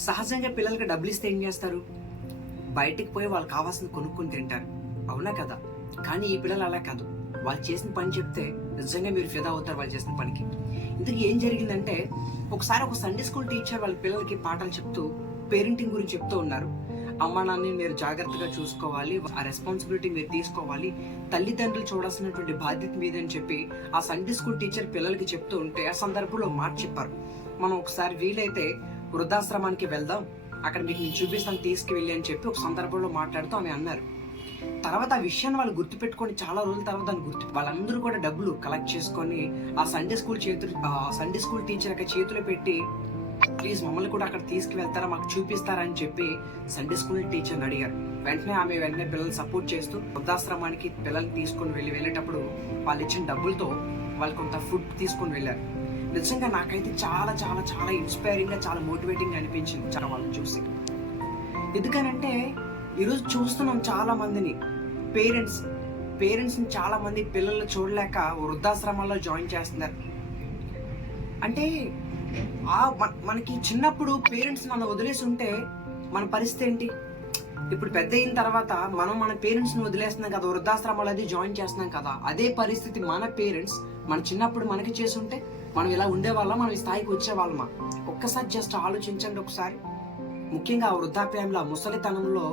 సహజంగా పిల్లలకి డబ్బులు ఇస్తే ఏం చేస్తారు? బయటికి పోయి వాళ్ళు కావాల్సింది కొనుక్కొని తింటారు. అవునా కదా? కానీ ఈ పిల్లలు అలా కాదు. వాళ్ళు చేసిన పని చెప్తే నిజంగా మీరు ఫిదా అవుతారు వాళ్ళు చేసిన పనికి. ఇందుకు ఏం జరిగిందంటే ఒకసారి ఒక సండే స్కూల్ టీచర్ వాళ్ళ పిల్లలకి పాఠాలు చెప్తూ పేరెంటింగ్ గురించి చెప్తూ ఉన్నారు. అమ్మ నాన్నని మీరు జాగ్రత్తగా చూసుకోవాలి. ఆ రెస్పాన్సిబిలిటీ మీరు తీసుకోవాలి. తల్లిదండ్రులు చూడాల్సినటువంటి బాధ్యత మీదని చెప్పి ఆ సండే స్కూల్ టీచర్ పిల్లలకి చెప్తూ ఉంటే ఆ సందర్భంలో మాట చెప్పారు. మనం ఒకసారి వీలైతే వృద్ధాశ్రమానికి వెళ్దాం. అక్కడ మీకు నేను చూపిస్తాను తీసుకువెళ్ళి అని చెప్పి ఒక సందర్భంలో మాట్లాడుతూ ఆమె అన్నారు. తర్వాత ఆ విషయాన్ని వాళ్ళు గుర్తుపెట్టుకొని చాలా రోజుల తర్వాత దాన్ని గుర్తు వాళ్ళందరూ కూడా డబ్బులు కలెక్ట్ చేసుకొని ఆ సండే స్కూల్ చేతులు ఆ సండే స్కూల్ టీచర్ యొక్క చేతిలో పెట్టి ప్లీజ్ మమ్మల్ని కూడా అక్కడ తీసుకువెళ్తారా మాకు చూపిస్తారా అని చెప్పి సండే స్కూల్ టీచర్ని అడిగారు. వెంటనే ఆమె వెంటనే పిల్లల్ని సపోర్ట్ చేస్తూ వృద్ధాశ్రమానికి పిల్లల్ని తీసుకొని వెళ్ళి వెళ్ళేటప్పుడు వాళ్ళు ఇచ్చిన డబ్బులతో వాళ్ళు కొంత ఫుడ్ తీసుకొని వెళ్ళారు. నిజంగా నాకైతే చాలా చాలా చాలా ఇన్స్పైరింగ్గా చాలా మోటివేటింగ్ అనిపించింది చాలా వాళ్ళని చూసి. ఎందుకనంటే ఈరోజు చూస్తున్నాం చాలా మందిని. పేరెంట్స్ పేరెంట్స్ని చాలా మంది పిల్లలు చూడలేక వృద్ధాశ్రమాల్లో జాయిన్ చేస్తున్నారు. అంటే ఆ మన- మనకి చిన్నప్పుడు పేరెంట్స్ మనం వదిలేసి ఉంటే మన పరిస్థితి ఏంటి? ఇప్పుడు పెద్ద అయిన తర్వాత మనం మన పేరెంట్స్ని వదిలేస్తున్నాం కదా వృద్ధాశ్రమాలు అది జాయిన్ చేస్తున్నాం కదా అదే పరిస్థితి మన పేరెంట్స్ మన చిన్నప్పుడు మనకి చేసి ఉంటే మనం ఇలా ఉండేవాళ్ళం మనం ఈ స్థాయికి వచ్చేవాళ్ళమా? ఒక్కసారి జస్ట్ ఆలోచించండి ఒకసారి. ముఖ్యంగా ఆ వృద్ధాప్యంలో ఆ ముసలితనంలో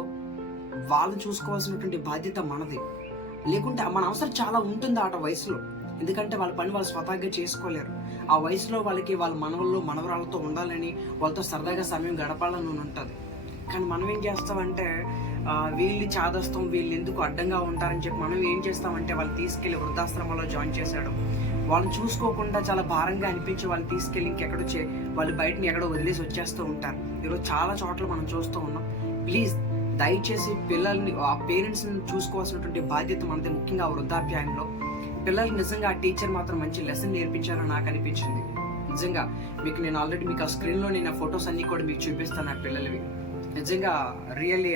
వాళ్ళు చూసుకోవాల్సినటువంటి బాధ్యత మనది. లేకుంటే మన అవసరం చాలా ఉంటుంది ఆట వయసులో. ఎందుకంటే వాళ్ళ పని వాళ్ళు స్వతహాగా చేసుకోలేరు. ఆ వయసులో వాళ్ళకి వాళ్ళ మనవల్లో మనవరాలతో ఉండాలని వాళ్ళతో సరదాగా సమయం గడపాలని ఉంటుంది. కానీ మనం ఏం చేస్తామంటే వీళ్ళు చాదస్తాం వీళ్ళు ఎందుకు అడ్డంగా ఉంటారని చెప్పి మనం ఏం చేస్తామంటే వాళ్ళు తీసుకెళ్ళి వృద్ధాశ్రమంలో జాయిన్ చేశాడు వాళ్ళని చూసుకోకుండా చాలా భారంగా అనిపించి వాళ్ళు తీసుకెళ్ళి ఇంకెక్కడో చే వాళ్ళు బయటని ఎక్కడో వదిలేసి వచ్చేస్తూ ఉంటారు. ఈరోజు చాలా చోట్ల మనం చూస్తూ ఉన్నాం. ప్లీజ్ దయచేసి పిల్లల్ని ఆ పేరెంట్స్ని చూసుకోవాల్సినటువంటి బాధ్యత మనది ముఖ్యంగా ఆ వృద్ధాప్యాయంలో. పిల్లలకి నిజంగా ఆ టీచర్ మాత్రం మంచి లెసన్ నేర్పించారని నాకు అనిపించింది. నిజంగా మీకు నేను ఆల్రెడీ మీకు ఆ స్క్రీన్లో నేను ఆ ఫొటోస్ అన్నీ కూడా మీకు చూపిస్తాను ఆ పిల్లలవి. నిజంగా really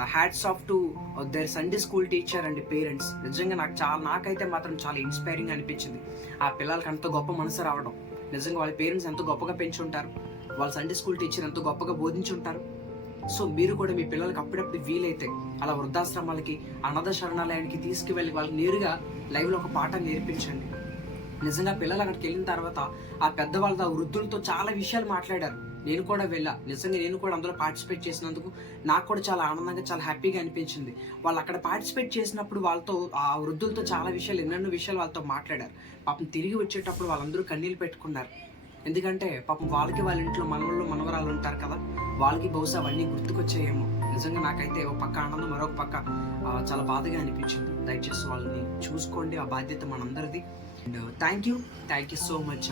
hats off to their Sunday school teacher and parents నిజంగా నాకు చాలా నాకైతే మాత్రం చాలా ఇన్స్పైరింగ్ అనిపించింది. ఆ పిల్లలకి అంత గొప్ప మనసు రావడం. నిజంగా వాళ్ళ పేరెంట్స్ ఎంతో గొప్పగా పెంచుంటారు. వాళ్ళ సండే స్కూల్ టీచర్ ఎంతో గొప్పగా బోధించుంటారు. సో మీరు కూడా మీ పిల్లలకి అప్పుడప్పుడు వీలైతే అలా వృద్ధాశ్రమాలకి అనాథ శరణాలయానికి తీసుకువెళ్ళి వాళ్ళకి నేరుగా లైవ్లో ఒక పాఠం నేర్పించండి. నిజంగా పిల్లలు అక్కడికి వెళ్ళిన తర్వాత ఆ పెద్దవాళ్ళతో ఆ వృద్ధులతో చాలా విషయాలు మాట్లాడారు. నేను కూడా వెళ్ళా. నిజంగా నేను కూడా అందులో పార్టిసిపేట్ చేసినందుకు నాకు కూడా చాలా ఆనందంగా చాలా హ్యాపీగా అనిపించింది. వాళ్ళు అక్కడ పార్టిసిపేట్ చేసినప్పుడు వాళ్ళతో ఆ వృద్ధులతో చాలా విషయాలు ఎన్నెన్నో విషయాలు వాళ్ళతో మాట్లాడారు. పాపం తిరిగి వచ్చేటప్పుడు వాళ్ళందరూ కన్నీళ్ళు పెట్టుకున్నారు. ఎందుకంటే పాపం వాళ్ళకి వాళ్ళ ఇంట్లో మనవళ్ళు మనవరాలు ఉంటారు కదా వాళ్ళకి బహుశా అవన్నీ గుర్తుకొచ్చాయేమో. నిజంగా నాకైతే ఒక పక్క ఆనందం మరొక పక్క చాలా బాధగా అనిపించింది. దయచేసి వాళ్ళని చూసుకోండి ఆ బాధ్యత మనందరిది. And thank you thank you so much